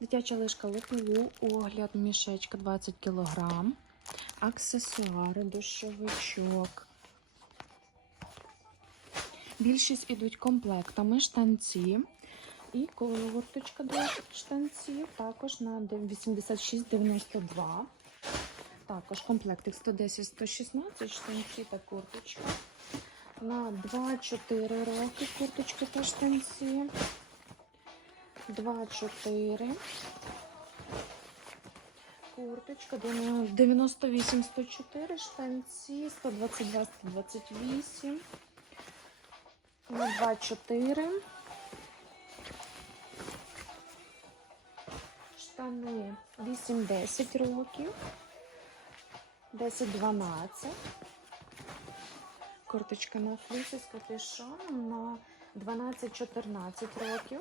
Дитяча лишка лопилу, огляд, мішечка 20 кг, аксесуари, дощовичок. Більшість ідуть комплектами, штанці і курточка до штанців, також на 86,92. Також комплектик 110-116, штанці та курточка. На 2-4 роки курточки та штанці. 2-4. Курточка 98-104, штанці 122-128. На 2-4. Штани 8-10 років. 10-12. Курточка на флісі з капюшоном на 12-14 років.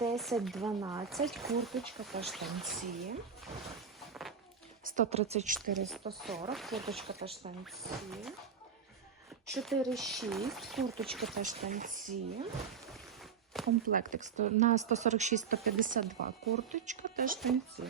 10-12, курточка та штанці. 134-140, курточка та штанці. 4-6, курточка та штанці. Комплектик на 146-152, курточка та штанці.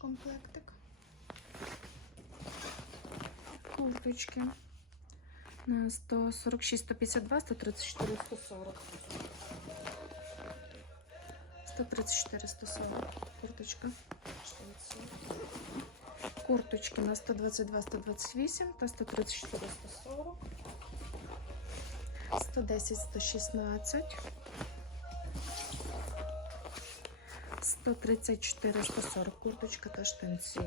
Комплектик. Курточки. На 146, 152, 134, 140. 134, 140. Курточка. Штанці. Курточки на 122, 128 та 134, 140. 110, 116, 134, 140 курточка та штанці.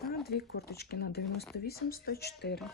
Та дві курточки на 98, 104.